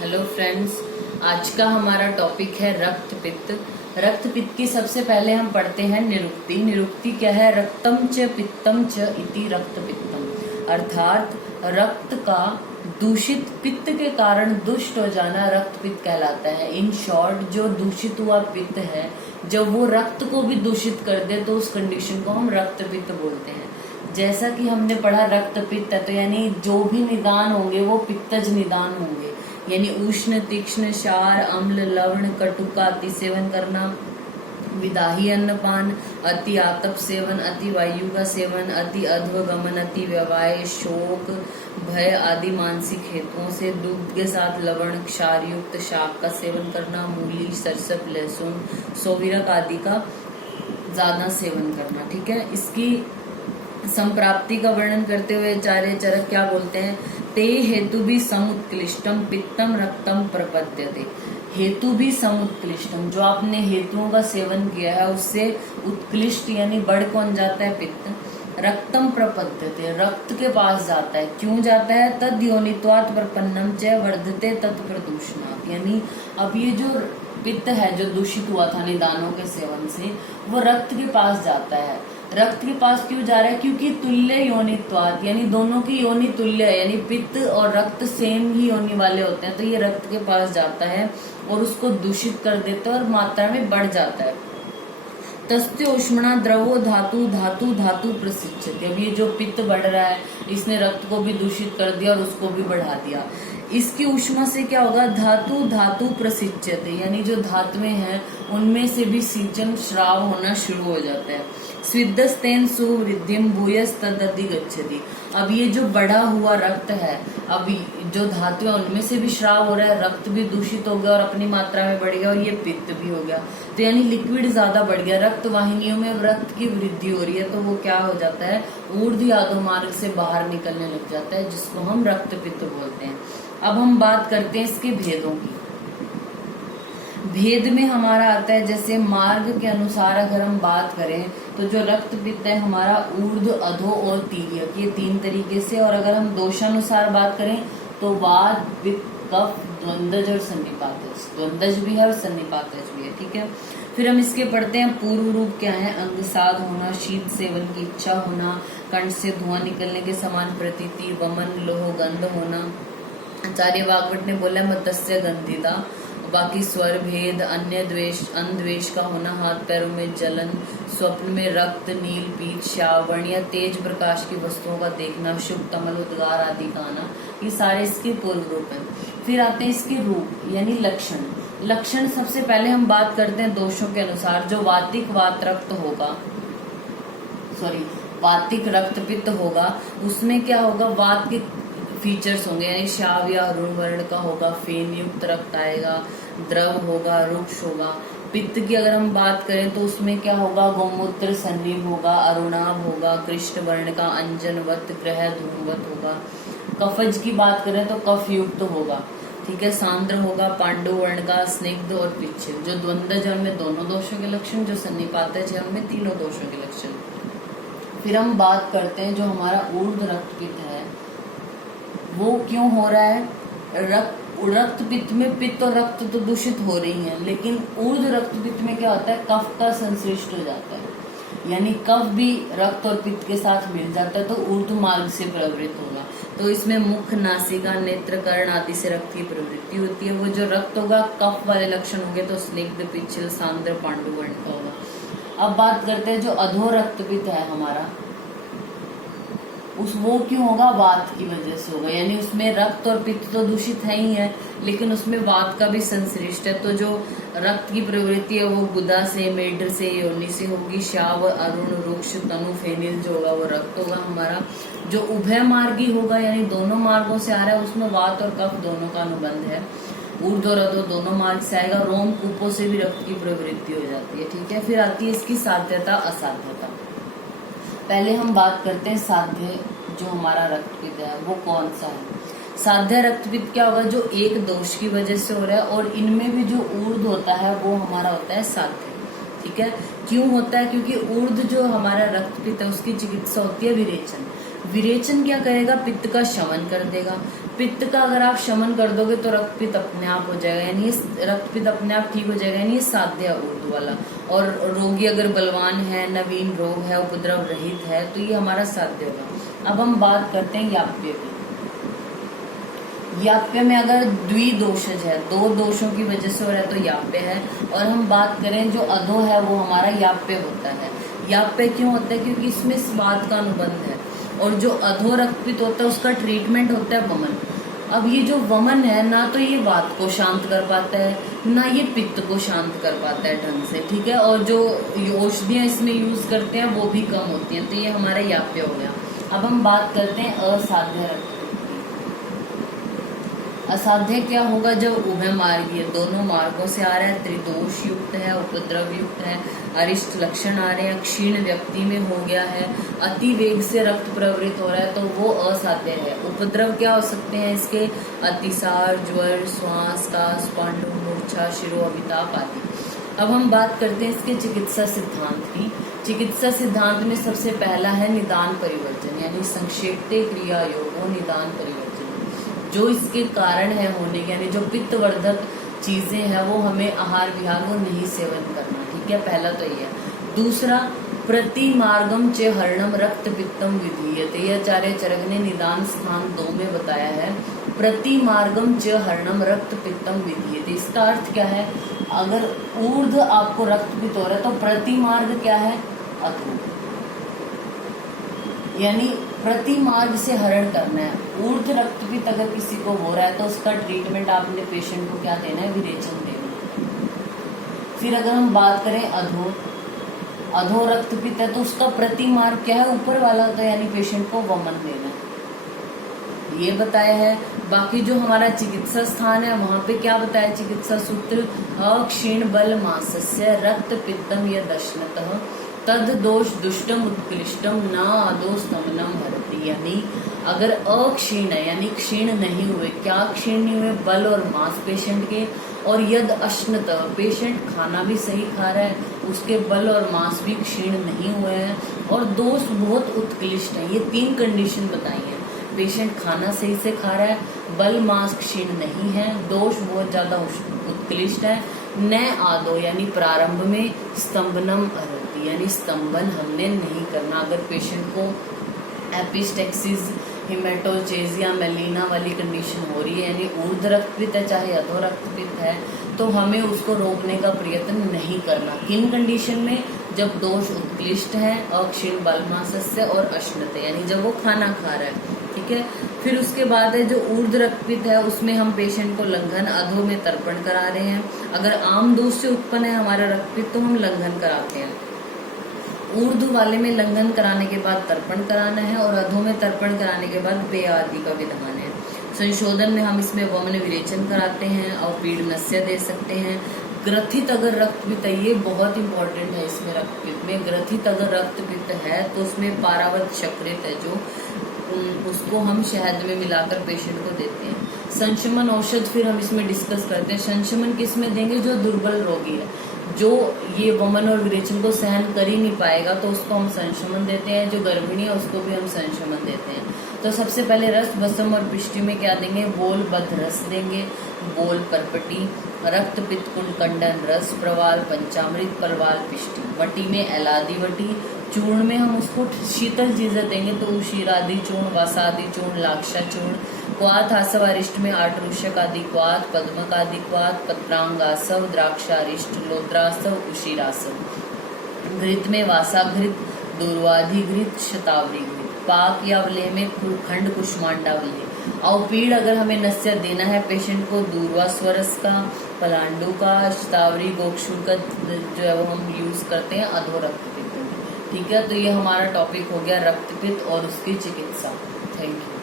Hello friends, आज का हमारा टॉपिक है रक्त पित्त। रक्त पित्त की सबसे पहले हम पढ़ते हैं निरुक्ति। निरुक्ति क्या है? रक्तम च पित्तम च इति रक्त पित्तम, अर्थात रक्त का दूषित पित्त के कारण दुष्ट हो जाना रक्त पित्त कहलाता है। इन शॉर्ट, जो दूषित हुआ पित्त है, जब वो रक्त को भी दूषित कर दे तो उस कंडीशन को हम रक्त पित्त बोलते हैं। जैसा कि हमने पढ़ा रक्त पित्त है, तो यानी जो भी निदान होंगे वो पित्तज निदान होंगे, यानी उष्ण, तीक्ष्ण, क्षार, अम्ल, लवण, कटु का अति सेवन करना, विदाही अन्नपान, अति आतप सेवन, अति वायु का सेवन, अति अध्वगमन, अति व्यवाय, शोक, भय आदि मानसिक हेतुओं से दूध के साथ लवण, क्षार युक्त शाक का सेवन करना, मूली, सरसप, लहसुन, सोविरक आदि का ज्यादा सेवन करना। ठीक है, इसकी संप्राप्ति का वर्णन करते हुए आचार्य चरक क्या बोलते हैं? ते हेतु भी समुत्कृष्टम पित्तम रक्तम प्रपद्यते। हेतु भी समुत्कृष्टम, जो आपने हेतुओं का सेवन किया है उससे उत्कृष्ट यानी बढ़ कौन जाता है? पित्त। रक्तम प्रपद्यते, रक्त के पास जाता है। क्यों जाता है? तद योनित्वात् प्रपन्नम च वर्धते तत्प्रदूषणात्, यानी अब ये जो पित्त है जो दूषित हुआ था निदानों के सेवन से, वो रक्त के पास जाता है। रक्त के पास क्यों जा रहा है? क्योंकि तुल्य योनित्वात्, यानी दोनों की योनि तुल्य है, यानी पित्त और रक्त सेम ही योनि वाले होते हैं, तो ये रक्त के पास जाता है और उसको दूषित कर देता है और मात्रा में बढ़ जाता है। तस्य ऊष्मणा द्रवो धातु धातु धातु प्रसिद्धते। अब ये जो पित्त बढ़ रहा है, इसने रक्त को भी दूषित कर दिया और उसको भी बढ़ा दिया। इसकी ऊष्मा से क्या होगा? धातु धातु प्रसिद्धते, यानी जो धातुएं हैं उनमें से भी सिंचन, श्राव होना शुरू हो जाता है। स्विद्दस्तेन सुवृद्धिम भूयस तदधि गच्छति। अब ये जो बढ़ा हुआ रक्त है, अब जो धातु है उनमें से भी श्राव हो रहा है, रक्त भी दूषित हो गया और अपनी मात्रा में बढ़ गया और ये पित्त भी हो गया, तो यानी लिक्विड ज्यादा बढ़ गया। रक्त वाहिनियों में रक्त की वृद्धि हो रही है, तो वो क्या हो जाता है? ऊर्ध्व अधो मार्ग से बाहर निकलने लग जाता है, जिसको हम रक्त पित्त बोलते हैं। अब हम बात करते हैं इसके भेदों की। भेद में हमारा आता है, जैसे मार्ग के अनुसार अगर हम बात करें तो जो रक्त पित्त है हमारा ऊर्ध्व, अधो और तिर्यक, ये तीन तरीके से। और अगर हम दोषानुसार बात करें तो वात, पित्त, कफ, द्वंद्वज और सन्निपातज। द्वंद्वज भी है और सन्निपातज भी है। ठीक है, फिर हम इसके पढ़ते हैं पूर्व रूप क्या है? अंगसाद होना, शीत सेवन की इच्छा होना, कंठ से धुआं निकलने के समान प्रतीति, वमन, लोह, गंध होना। आचार्य वाग्भट ने बोला मत्स्य गंधिता। बाकी स्वर भेद, अन्य द्वेष, अनद्वेष का होना, हाथ पैरों में जलन, स्वप्न में रक्त, नील, पीत, श्यावण या तेज प्रकाश की वस्तुओं का देखना, शुभ, कमल, उद्गार आदि का आना, ये सारे इसके पूर्व रूप हैं। फिर आते हैं इसके रूप यानी लक्षण। लक्षण सबसे पहले हम बात करते हैं दोषों के अनुसार। जो वातिक वात रक्त होगा, वातिक रक्त पित्त होगा, उसमें क्या होगा? वात के फीचर्स होंगे, यानी श्याव या अरुण वर्ण का होगा, फेन युक्त रक्त आएगा, द्रव होगा, रुक्ष होगा। पित्त की अगर हम बात करें तो उसमें क्या होगा? गौमूत्र सन्निभ होगा, अरुणाभ होगा, कृष्ण वर्ण का, अंजनवत, ग्रह धूमवत होगा। कफज की बात करें तो कफ युक्त होगा। ठीक है, सांद्र होगा, पांडु वर्ण का, स्निग्ध और पिच्छिल। जो द्वंद्वज है उनमें दोनों दोषों के लक्षण, जो सन्निपातज है उनमें तीनों दोषों के लक्षण। फिर हम बात करते हैं जो हमारा ऊर्ध्व रक्त पित्त है वो क्यों हो रहा है? रक्त पित्त में पित्त और रक्त तो दूषित हो रही हैं, लेकिन ऊर्ध्व रक्त पित्त में क्या होता है? कफ का संश्लिष्ट हो जाता है, यानी कफ भी रक्त और पित्त के साथ मिल जाता है, तो ऊर्ध्व मार्ग से प्रवृत्त होगा। तो इसमें मुख, नासिका, नेत्र, कर्ण आदि से रक्त की प्रवृत्ति होती है। वो जो रक्त होगा कफ वाले लक्षण होंगे, तो स्निग्ध, पिच्छिल, सांद्र, पांडु वर्ण का होगा। अब बात करते हैं जो अधो रक्त पित्त है हमारा, वो क्यों होगा? वात की वजह से होगा, यानी उसमें रक्त और पित्त तो दूषित है ही है, लेकिन उसमें वात का भी संश्लिष्ट है। तो जो रक्त की प्रवृत्ति है वो गुदा से, मेढ्र से, योनि से होगी। श्याव, अरुण, रुक्ष, तनु, फेनिल जो होगा वो रक्त होगा हमारा। जो उभय मार्गी होगा, यानी दोनों मार्गों से आ रहा है, उसमें वात और कफ दोनों का अनुबंध है। ऊर्ध्व और अधो दोनों मार्ग से आएगा। रोम, कूपों से भी रक्त की प्रवृत्ति हो जाती है। ठीक है, फिर आती है इसकी साध्यता, असाध्यता। पहले हम बात करते हैं साध्य जो हमारा रक्तपित्त है वो कौन सा है। साध्य रक्तपित्त क्या होगा? जो एक दोष की वजह से हो रहा है, और इनमें भी जो ऊर्ध्व होता है वो हमारा होता है साध्य। ठीक है, क्यों होता है? क्योंकि ऊर्ध्व जो हमारा रक्तपित्त है उसकी चिकित्सा होती है विरेचन। विरेचन क्या करेगा? पित्त का शमन कर देगा। पित्त का अगर आप शमन कर दोगे तो रक्त पित्त अपने आप हो जाएगा, यानी रक्त पित्त अपने आप ठीक हो जाएगा, यानी ये साध्य है उर्दू वाला। और रोगी अगर बलवान है, नवीन रोग है, उपद्रव रहित है, तो ये हमारा साध्य होगा। अब हम बात करते हैं याप्य की। याप्य में अगर द्विदोषज है, दो दोषों की वजह से हो रहा है तो याप्य है। और हम बात करें जो अधो है वो हमारा याप्य होता है। याप्य क्यों होता है? क्योंकि इसमें स्वाद का अनुबंध है। और जो अधो रक्तपित्त होता है उसका ट्रीटमेंट होता है वमन। अब ये जो वमन है ना तो ये वात को शांत कर पाता है, ना ये पित्त को शांत कर पाता है ढंग से, ठीक है। और जो औषधियां इसमें यूज करते हैं वो भी कम होती हैं, तो ये हमारा याप्य हो गया। अब हम बात करते हैं असाध्य रक्तपित्त। असाध्य क्या होगा? जब उभय मार्गीय, दोनों मार्गों से आ रहा है, त्रिदोष युक्त है, उपद्रव युक्त है, अरिष्ट लक्षण आ रहे हैं, क्षीण व्यक्ति में हो गया है, अति वेग से रक्त प्रवृत्त हो रहा है, तो वो असाध्य है। उपद्रव क्या हो सकते हैं इसके? अतिसार, ज्वर, श्वास, कास, पांडु, मूर्छा, शिरो अभिताप आदि। अब हम बात करते हैं इसके चिकित्सा सिद्धांत की। चिकित्सा सिद्धांत में सबसे पहला है निदान परिवर्जन, यानी संक्षेप्ते क्रिया योगो निदान परिवर्जन। जो इसके कारण है होने, यानी जो पित्तवर्धक चीजें हैं वो हमें आहार विहार को नहीं सेवन करना, ठीक है। पहला तो ये है। दूसरा, प्रति मार्गम च हरणम रक्त पित्तम विधीयते, यह आचार्य चरक ने निदान स्थान 2 में बताया है। प्रति मार्गम च हरणम रक्त पित्तम विधीयते, इसका अर्थ क्या है? अगर ऊर्ध आपको रक्त पित्त हो रहा है तो प्रति मार्ग क्या है? अधो, यानी प्रति मार्ग से हरण करना है। ऊर्ध्व रक्तपित्त अगर किसी को हो रहा है तो उसका ट्रीटमेंट आपने पेशेंट को क्या देना है? विरेचन देना है। फिर अगर हम बात करें अधो रक्तपित्त है तो उसका प्रति मार्ग क्या है? ऊपर वाला होता है, यानी पेशेंट को वमन देना है, ये बताया है। बाकी जो हमारा चिकित्सा स्थान है वहां पे क्या बताया? चिकित्सा सूत्र, अक्षीण बल मासस्य रक्त पित्तम यदश्नतः तद दोष दुष्टम उत्कृष्टम न आदो स्तमनम हरति, यानी अगर अक्षीण है यानी क्षीण नहीं हुए, क्या क्षीण नहीं हुए? बल और मांस पेशेंट के, और यद अश्नत, पेशेंट खाना भी सही खा रहा है, उसके बल और मांस भी क्षीण नहीं हुए हैं, और दोष बहुत उत्कृष्ट है। ये 3 कंडीशन बताई है। पेशेंट खाना सही से खा रहा है, बल मांस क्षीण नहीं है, दोष बहुत ज्यादा उत्कृष्ट है, न आदो यानी प्रारंभ में, स्तंभनम अरति यानी स्तंभन हमने नहीं करना। अगर पेशेंट को एपिस्टेक्सिस, हिमेटोचेजिया, मेलिना वाली कंडीशन हो रही है, यानी ऊर्ध्व रक्तपित्त है चाहे अधो रक्तपित्त है, तो हमें उसको रोकने का प्रयत्न नहीं करना। किन कंडीशन में? जब दोष उत्कृष्ट है, अक्षीण बलमासस्य और अश्नत, यानी जब वो खाना खा रहा है, ठीक है। फिर उसके बाद है जो ऊर्ध्व रक्तपित्त है, उसमें हम पेशेंट को लंघन, अधो में तर्पण करा रहे हैं। अगर आम दोष से उत्पन्न है हमारा रक्तपित्त तो हम लंघन कराते हैं। ऊर्ध्व वाले में लंघन कराने के बाद तर्पण कराना है, और अधो में तर्पण कराने के बाद पेय आदि का विधान है। संशोधन में हम इसमें वमन विरेचन कराते हैं और पीडनस्य दे सकते हैं। ग्रथित अगर रक्तपित्त है, ये बहुत इंपॉर्टेंट है इसमें, रक्तपित्त में ग्रथित अगर रक्तपित्त है तो उसमें पारावत चक्रित है जो, उसको हम शहद में मिलाकर पेशेंट को देते हैं। संशमन औषध फिर हम इसमें डिस्कस करते हैं। संशमन किस में देंगे? जो दुर्बल रोगी है, जो ये वमन और विरेचन को सहन कर ही नहीं पाएगा तो उसको हम संशमन देते हैं। जो गर्भिणी है उसको भी हम संशमन देते हैं। तो सबसे पहले रस, भस्म और पिष्टि में क्या देंगे? बोल बद्ध रस देंगे, बोल परपटी, रक्त पित्त कुंड कंडन रस, प्रवाल पंचामृत, परवाल पिष्टि। वटी में एलादी वटी, चूर्ण में हम उसको शीतल चीजें देंगे तो उशीरादि चूर्ण, वासादि चूर्ण, लाक्षा चूर्ण। क्वाथ आसव अरिष्ट में आटरूषक आदि क्वाथ, पद्मक आदि क्वाथ, पत्रांगासव, द्राक्षारिष्ट, लोद्रासव, उशीरासव। घृत में वासाघृत, दूर्वाधिघृत, शतावरी घृत। पाक या वलय में खंड कुष्मांडावल्य। अवपीड़ अगर हमें नस्य देना है पेशेंट को, दूर्वा स्वरस का, पलांडु का, शतावरी गोक्षुर का जो है वो हम यूज करते हैं अधो रक्तपित्त। ठीक है, तो ये हमारा टॉपिक हो गया रक्तपित्त और उसकी चिकित्सा। Thank you.